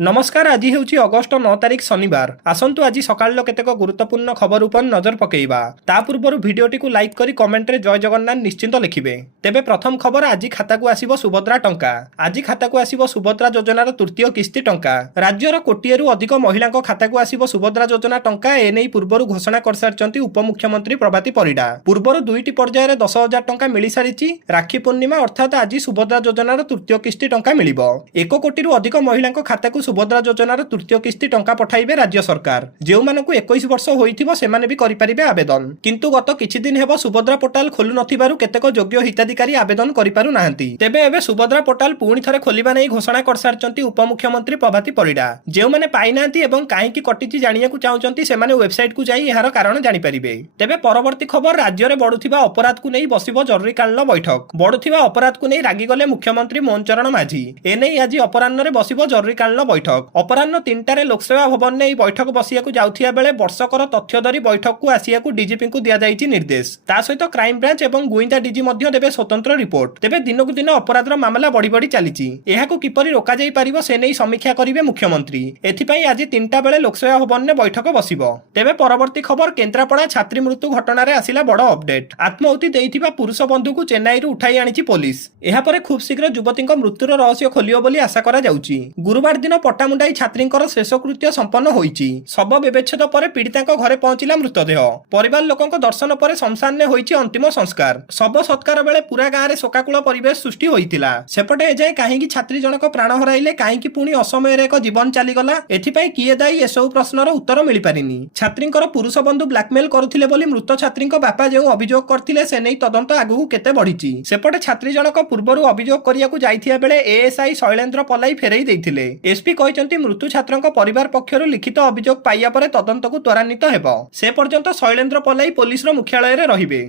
नमस्कार। आज हेउची अगस्ट 9 तारिख शनिवार। आसंतु आज सकाळ केतेक गुरुत्वपूर्ण खबर उपर नजर पकेइबा। ता पूर्व भिडियोटी को लाइक करी कमेंट रे जय जगन्नाथ निश्चिंत लिखिबे। तेबे प्रथम खबर, आज खाता को आसीबो सुभद्रा टंका। आज खाता को आसीबो सुभद्रा योजनार तृतीय किस्ती टंका। राज्यर कोटिएरु अधिक महिला खाता को आसीबो सुभद्रा योजना टंका। एनै पूर्वरु घोषणा करसारचंती उपमुख्यमंत्री प्रभाती परिडा। पूर्वरु दुईटी पर्यायर 10,000 टंका मिली सारिची। राखी पूर्णिमा अर्थात आज सुभद्रा योजनार तृतीय किस्ती टंका मिलिबो। 1 कोटिरु अधिक महिला खाता को सुभद्रा योजनार तृतीय किस्ती टंका पठाइबे राज्य सरकार। जेउ मानकु 21 वर्ष होइथिबो सेमाने भी करि परिबे आवेदन। किंतु गत किछि दिन हेबो सुभद्रा पोर्टाल खोलु नथिबारु केतेक योग्य हिताधिकारी आवेदन करि पारु नाहंती। तेबे एबे सुभद्रा पोर्टाल पुणी थरे खोलिबा नै घोषणा करसारचंती उपमुख्यमंत्री प्रभाती परिडा। जेउ माने पाइ नाहंती एवं काहेकि कटिछि जानियाकु चाहुचंती सेमाने वेबसाइट कु जाई एहार कारण जानि परिबे। तेबे परवर्ती खबर, राज्य रे बढुथिबा अपराध कु नै बसिबो जरुरीकालीन बैठक। बढुथिबा अपराध कु नै रागी गले मुख्यमंत्री मोहन चरण माझी। एनै आज अपराह्न रे बसिबो जरुरीकालीन बैठक। अपराह्न 3टारे लोकसेवा भवन ने बैठक बसियाकु जाउथिया बेले वर्षकर तथ्य धरी बैठक को आसियाकु डीजीपी को दिया जाइछि निर्देश। ता सहित क्राइम ब्रांच एवं गुइंदा डीजी मध्य देबे स्वतंत्र रिपोर्ट। तेबे दिनकु दिन अपराधर मामला बढ़ी बढ़ी चलीछि। एहाकु किपरि रोका जाई पारिबो से नै समीक्षा करिवे मुख्यमंत्री। एथिपई आज 3टा बेले लोकसेवा भवन ने बैठक बसिबो। तेबे परवर्ती खबर, केन्द्रापड़ा छात्री मृत्यु घटना रे आसिला बड़ अपडेट। आत्महुति देइथिबा पुरुष बंधु को चेन्नई रु उठाई आनिछि पुलिस। एहा परे खूब शीघ्र युवतीଙ୍କ मृत्युर रहस्य खोलियो बोली आशा करा जाउछि। गुरुवार दिन पट्टामुंडाई छात्रींकर शेषकृत्य संपन्न होइछि। शव व्यवच्छेद पर पीड़िताଙ୍କ घरे पहुंचिला मृतदेह। परिवार लोकଙ୍କ दर्शन पर शमशान ने होइछि अंतिम संस्कार। शव सत्कार बेले पूरा गाँ रे शोकाकुल परिवेश सृष्टि होइतिला। सेपटे एजाय काहेकि छात्री जनक प्राण हराइले, काहेकि पुणी असमय रे एक जीवन चालीगला, एथिपई किए दायी एसबु प्रश्नर उत्तर मिली पारिनी। छात्रींकर पुरुष बंधु ब्लैकमेल करुथिले बोली मृत छात्रींक बापा जेउ अभियोग करथिले से नै तदंत आगु केते बढ़िछि। सेपटे छात्री जनक पूर्वरु अभियोग करियाकु जाइथिया बेले एएसआई शैलेंद्र पलाई फेरई दैथिले। एसपी कहिसंती मृत्यु छात्रଙ୍କ परिवार पक्षरु लिखित अभियोग पाइया परे तदंत को त्वरान्वित हेबो। से पर्यंत शैलेंद्र पलाई पुलिस रो मुख्यालय रे रहिबे।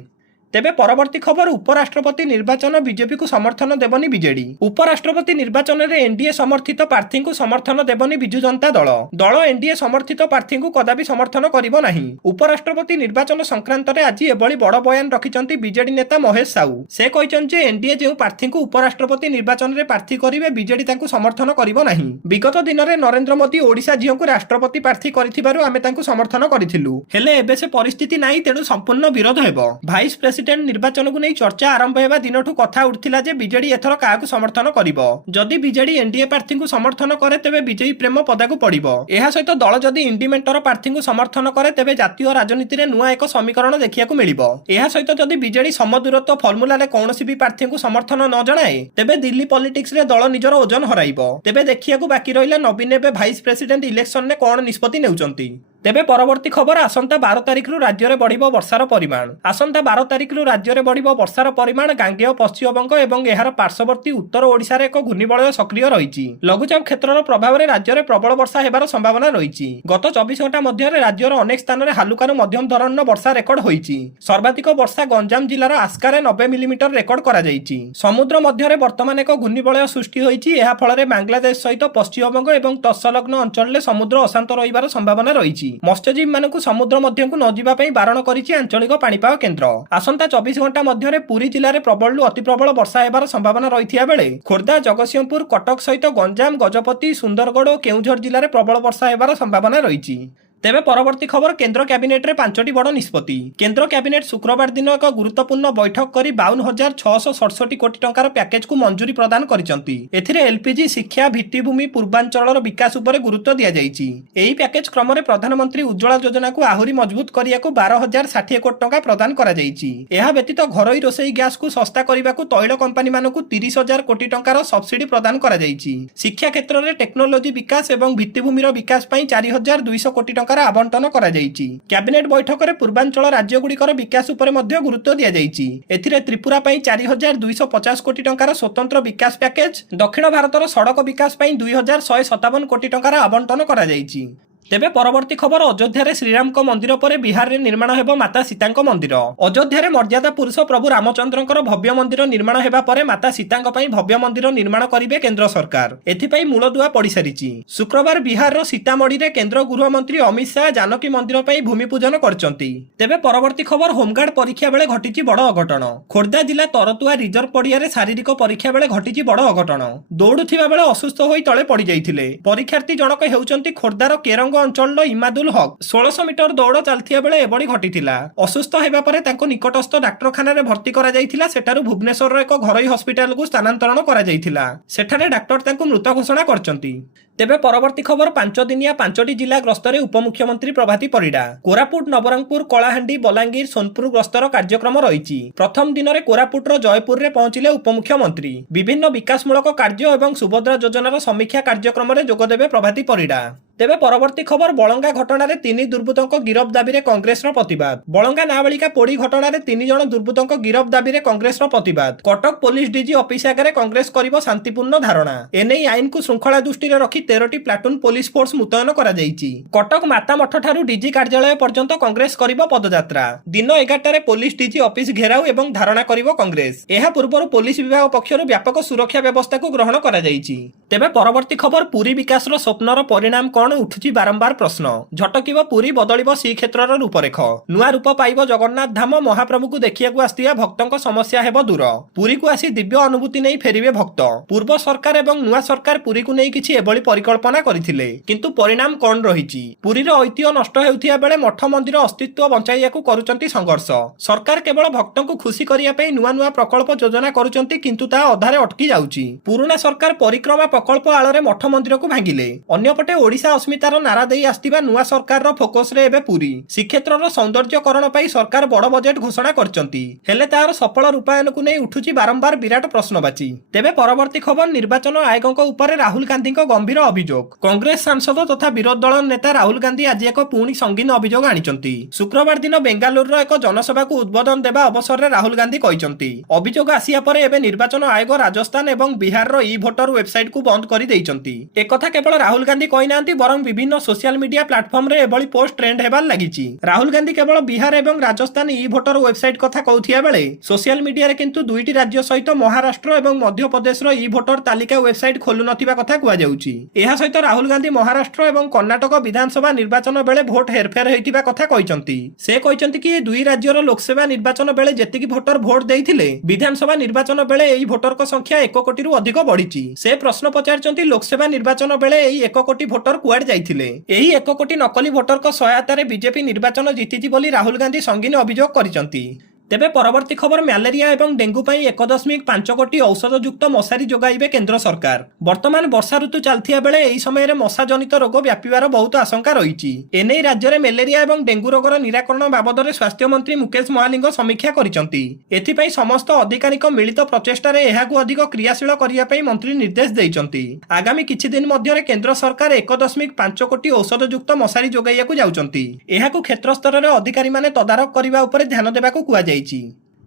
तेबे परवर्ती खबर, उपराष्ट्रपति निर्वाचन बीजेपी को समर्थन देबनी बीजेडी। उपराष्ट्रपति निर्वाचन रे एनडीए समर्थित प्रार्थी को समर्थन देबनी बिजु जनता दल। दल एनडीए समर्थित प्रार्थी को कदापि समर्थन करिबो नाही। उपराष्ट्रपति निर्वाचन संक्रांत रे आज एबळी बड़ बयान रखिचंती बीजेडी नेता महेश साहू। से कहिचंती जे एनडीए जेउ प्रार्थी को उपराष्ट्रपति निर्वाचन रे प्रार्थी करिवे बीजेडी तांकु समर्थन करिबो नाही। विगत दिन रे नरेंद्र मोदी ओडिशा झियो को राष्ट्रपति प्रार्थी करिथिबारु आमे तांकु समर्थन करिथिलु। हेले एबे से परिस्थिति नाही, तेणु संपूर्ण विरोध हेबो। भाइस प्रेसिडेंट निर्वाचन को नहीं चर्चा आरंभ हेबा दिनठू कथा उठिला जे बीजेडी एथर काहाकु समर्थन करिवो। जदि बीजेडी एनडीए प्रार्थी को समर्थन करे तेबे बीजेपी प्रेम पदाकु पड़िवो। एहा सहित दल जदि इंडिमेंटर प्रार्थी को समर्थन करे तेबे जातीय राजनीति रे नुआ एक समीकरण देखियाकु मिलिवो। एहा सहित जदि बीजेडी समदूरत्व फॉर्मूला रे कोनोसी भी प्रार्थी को समर्थन न जणाए तेबे दिल्ली पॉलिटिक्स रे दल निजर ओजन हराइवो। तेबे देखियाकु बाकी रहिला नवीन एबे भाइस प्रेसिडेंट इलेक्शन ने कोन निष्पत्ति नेउचंती। तेबे परवर्ती खबर, आसंता 12 तारिख रु राज्य रे बढ़िबो वर्षार परिमाण। आसंता 12 तारिख रु राज्य रे बढ़िबो वर्षार परिमाण। गांगेय पश्चिमबंग एवं एहार पार्श्ववर्ती उत्तर ओडिशा रे एक घूर्णिबलय सक्रिय रहिछि। लघुचाप क्षेत्रर प्रभाव रे राज्य रे प्रबल वर्षा हेबार संभावना रहिछि। गत 24 घंटा मध्य रे राज्यर अनेक स्थान रे हालुकारू मध्यम धरणर वर्षा रेकर्ड होइछि। सर्वाधिक वर्षा गंजाम जिल्लार आस्का रे 90 मिलीमीटर रेकर्ड करा जाइछि। समुद्र मध्य रे वर्तमान एक घूर्णिबलय सृष्टि होइछि। एहा फल रे बांग्लादेश सहित पश्चिमबंग एवं तत्सलग्न अंचल रे समुद्र अशांत रहिबार संभावना रहिछि। मत्स्यजीवी मानकु समुद्र मध्य को न जिबा पई बारण करिछि आंचलिक पाणीपाग केन्द्र। आसंता 24 घंटा मध्य रे पुरी जिल्ला रे प्रबल रु अति प्रबल वर्षा हेबार संभावना रहिथिया बेले खोर्धा, जगतसिंहपुर, कटक सहित गंजाम, गजपति, सुंदरगढ़ और केउझर जिल्ला रे प्रबल वर्षा हेबार संभावना रहिछि। तेबे परवर्ती खबर, केंद्र कैबिनेट रे 5टी बड़ निष्पत्ति। केंद्र कैबिनेट शुक्रवार दिन एक गुरुत्वपूर्ण बैठक करी 52,667 कोटी टंकार पैकेज को मंजूरी प्रदान करिसंती। एथिरे एलपीजी, शिक्षा, भित्तिभूमि, पूर्वांचलर विकास उपरे गुरुत्व दिया जाइछि। एही पैकेज क्रम रे प्रधानमंत्री उज्ज्वला योजना को आहुरी मजबूत करियाकु 12,060 कोटी टंका प्रदान करा जाइछि। एहा व्यतीत घरोई रोषेई गैस को सस्ता करिबाकु तैल कंपनी मानकु 30,000 कोटी टंकार सब्सिडी प्रदान करा जाइछि। शिक्षा क्षेत्र रे टेक्नोलोजी विकास एवं भित्तिभूमिर विकास पई 4,200 कोटी टंका आवंटन करा जाइछि। कैबिनेट बैठक रे पूर्वांचल राज्य गुड़िकर विकास उपरे मध्य गुरुत्व दिया जाइछि। एथिरे त्रिपुरा पई 4,250 कोटी टंकार स्वतंत्र विकास पैकेज, दक्षिण भारतर सड़क विकास पई 2,157 कोटी टंकार आवंटन करा जाइछि। तेबे परवर्ती खबर अयोध्या श्रीराम मंदिर पर बिहार में निर्माण हेब माता सीता मंदिर। अयोध्या मर्यादा पुरुष प्रभु रामचंद्र भव्य मंदिर निर्माण हेबा परे माता सीता भव्य मंदिर निर्माण करेंगे केंद्र सरकार। एथिपाई मूलदुआ पड़ सारी। शुक्रवार बिहार सीतामढ़ी में केंद्र गृहमंत्री अमित शाह जानकी मंदिर पर भूमि पूजन करछंती। तेबे परवर्ती खबर होमगार्ड परीक्षा बेले घटी बड़ अघटन। खोर्धा जिला तरतुआ रिजर्व पड़िया शारीरिक परीक्षा बेले घटी बड़ अघटन। दौड़ुथिबा बेले असुस्थ होई तळे पड़ जाइथिले। परीक्षार्थी जनक हेउचंती खोर्धार केरंग अंचल इमादुल हक। 1600 मीटर दौड़ चलथिया बेले एबडी घटिथिला। असुस्थ हेबा परे तांको निकटस्थ डाक्तरखाना रे भर्ती करा जाइथिला। सेठारु भुवनेश्वर एक घरोई हॉस्पिटल को स्थानांतरण करा जाइथिला। सेठारे डाक्टर तांको मृत घोषणा करचंती। तेबे परवर्ती खबर 5 दिनिया 5टी जिला गस्तर उपमुख्यमंत्री प्रभाती परिडा। कोरापुट नवरंगपुर कलाहांडी बलांगीर सोनपुर गस्तर कार्यक्रम रही। प्रथम दिन में कोरापुटर जयपुर में पहुंचले उपमुख्यमंत्री। विभिन्न विकासमूलक कार्य और सुभद्रा योजनार समीक्षा कार्यक्रम में जोगदेवे प्रभाती परिडा। तेबे परवर्ती खबर बलंगा घटना 3 दुर्बृत्तों गिरफ दाबी में कांग्रेस प्रतिवाद। बलंगा नाबालिका पोड़ी घटना 3 जन दुर्बृत्तों गिरफ दाबी में कांग्रेस प्रतिवाद। कटक पुलिस डीजी ऑफिस आगे कांग्रेस करिबो शांतिपूर्ण धारणा। एने आईन को श्रृंखला दृष्टि रखी 13टी प्लाटून पुलिस फोर्स मुतयन करा जाइछि। कटक मातामठ ठारू डीजी कार्यालय पर्यंत कांग्रेस करिबो पदयात्रा। दिन 11टारे पुलिस डीजी ऑफिस घेराव एवं धारणा करिबो कांग्रेस। एहा पूर्व पुलिस विभाग पक्षरु व्यापक सुरक्षा व्यवस्था को ग्रहण करा जाइछि। तेबे परवर्ती खबर पुरी विकासर स्वप्नर परिणाम कौन उठुछि बारंबार प्रश्न। झटकिब पुरी बदलिब श्रीक्षेत्रर रूपरेख। नुआ रूप पाइब जगन्नाथ धाम। महाप्रभु को देखियाकु आस्थिया भक्तों समस्या हेब दूर। पुरी को आसी दिव्य अनुभूति नहीं फेरिबे भक्त। पूर्व सरकार एवं नुआ सरकार पुरी को नहीं किछि एभली परिकल्पना करथिले, किंतु परिणाम कौन रहिछि। पुरीर ऐतिह्य नष्ट हेउथिया बेले मठ मंदिर अस्तित्व बंचाइयाकु करूचंती संघर्ष। सरकार केवल भक्तों को खुशी करिया पई नुआ नुआ प्रकल्प योजना करूचंती, किंतु ता अधारे अटकी जाउछि। पुराना सरकार परिक्रमा प्रकल्प आଳରେ मठ मंदिर को भांगिले। अन्यपटे ओडिशा अस्मितार नारा देई आस्थिबा नुआ सरकार रो फोकस रे एबे पुरी श्रीक्षेत्रर सौंदर्यकरण पई सरकार बड़ बजेट घोषणा करचंती, हेले तार सफल रूपायन को नै उठुची बारंबार विराट प्रश्नवाची। तेबे परवर्ती खबर निर्वाचन आयोगक ऊपर राहुल गांधी गंभीर अभियोग। कांग्रेस सांसद तथा विरोधी दल नेता राहुल गांधी आज एक पुणी संगीन अभियोग आनिचंती। शुक्रवार दिन बेंगालुरु एक जनसभा को उद्बोधन देवा अवसर में राहुल गांधी कहिचंती अभियोग आसिया परे एबे निर्वाचन आयोग राजस्थान एवं बिहार रो ई भोटर वेबसाइट को बंद कर देइचंती। एक कथा केवल राहुल गांधी कहिनांती, बरं विभिन्न सोशल मीडिया प्लेटफॉर्म रे एभली पोस्ट ट्रेंड हेबार लागिची। राहुल गांधी केवल बिहार एवं राजस्थान ई भोटर वेबसाइट कथा कहथिया बेले सोशल मीडिया रे किंतु दुईटी राज्य सहित महाराष्ट्र एवं मध्य प्रदेश रो ई भोटर तालिका वेबसाइट खोलु नथिबा कथा कुआ जाउची। एहा सहित राहुल गांधी महाराष्ट्र एवं कर्णाटक विधानसभा निर्वाचन बेले भोट हेरफेर हेतिबा कथा कहिचंती। से कहिचंती कि दुई राज्यर लोकसभा निर्वाचन बेले जेतिकी भोटर भोट देइथिले विधानसभा निर्वाचन बेले एई भोटर को संख्या 1 कोटी रु अधिक बढ़िची। से प्रश्न पचारचंती लोकसभा निर्वाचन बेले एई 1 कोटी भोटर कुआड जाइथिले। एही 1 कोटी नकली भोटर को सहायतारे बीजेपी निर्वाचन जीतिची बोली राहुल गांधी संगीन अभियोग करिसंती। तेबे परवर्ती खबर मलेरिया एवं डेंगू पर 1.5 कोटी औषधयुक्त मशारी जोगाइबे केंद्र सरकार। वर्तमान वर्षा ऋतु चलथिया बेले एही समय मशा जनित रोग व्यापिबार बहुत आशंका रही। एने राज्य में मलेरिया एवं डेंगू रोगर निराकरण बाबद में स्वास्थ्य मंत्री मुकेश महालिंग समीक्षा करिसंती। एथिपई समस्त अधिकारीक मिलित प्रचेष्टा रे एहाकु अधिक क्रियाशील करिया पई मंत्री निर्देश देइचंती। आगामी किछि दिन मध्यरे केंद्र सरकार 1.5 कोटी औषधयुक्त मशारी जोगाइयाकु जाउचंती। एहाकु क्षेत्र स्तर रे अधिकारी माने तदारक करिबा उपरे ध्यान देबाकू कुआ जाइछि।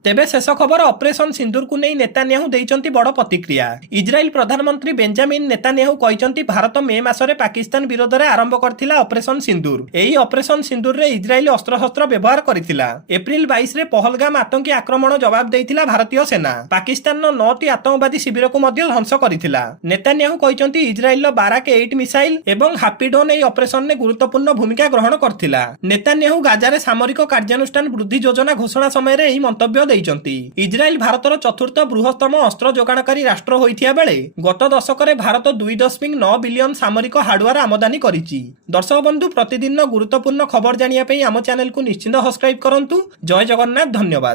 तेबे शेष खबर ऑपरेशन सिंदूर को नहीं नेतान्याहू देइचंती बड़ प्रतिक्रिया। इजराइल प्रधानमंत्री बेंजामिन नेतान्याहू कहिचंती भारत मे मासरे पाकिस्तान विरोध में आरंभ करथिला ऑपरेशन सिंदूर। एही ऑपरेशन सिंदूर रे इजराइल अस्त्र व्यवहार करथिला। एप्रिल 22 रे पहलगाम आतंकी आक्रमण जवाब देइथिला भारतीय सेना। पाकिस्तान 9टी आतंकवादी शिविर को मध्य ध्वंस करथिला। नेतान्याहू कहिचंती इजराइल बाराक 8 मिसाइल एवं हापिडोन एही ऑपरेशन ने गुरुत्वपूर्ण भूमिका ग्रहण करथिला। नेतान्याहू गाजारे सामरिक कार्यानुष्ठान वृद्धि योजना घोषणा समय रे एही मंतव्य इजराइल भारतर चतुर्थ बृहत्तम अस्त्र जोगाणकारी राष्ट्र होइथिया बेले गत दशक भारत 2.9 बिलियन सामरिक हार्डवेयर आमदानी करिछि। दर्शक बंधु प्रतिदिन गुरुत्वपूर्ण खबर जानिया पई आम चैनल को निश्चित सब्सक्राइब करंतु। जय जगन्नाथ, धन्यवाद।